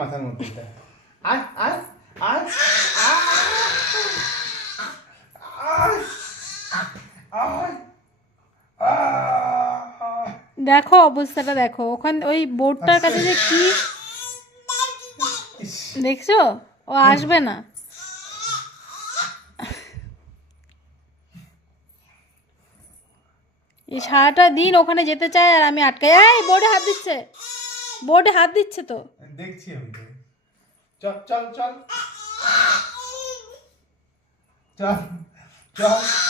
মাথার মধ্যে আয় আয় আয় দেখো অবস্থাটা দেখো, ওখানে ওই বোর্ডটার কাছে যে কি দেখছো, ও আসবে না। এই সারাটা দিন ওখানে যেতে চায় আর আমি আটকে। এই বোর্ডে হাত দিচ্ছে, বোর্ডে হাত দিচ্ছে তো। দেখছি আমি তো। চল চল চল চল চল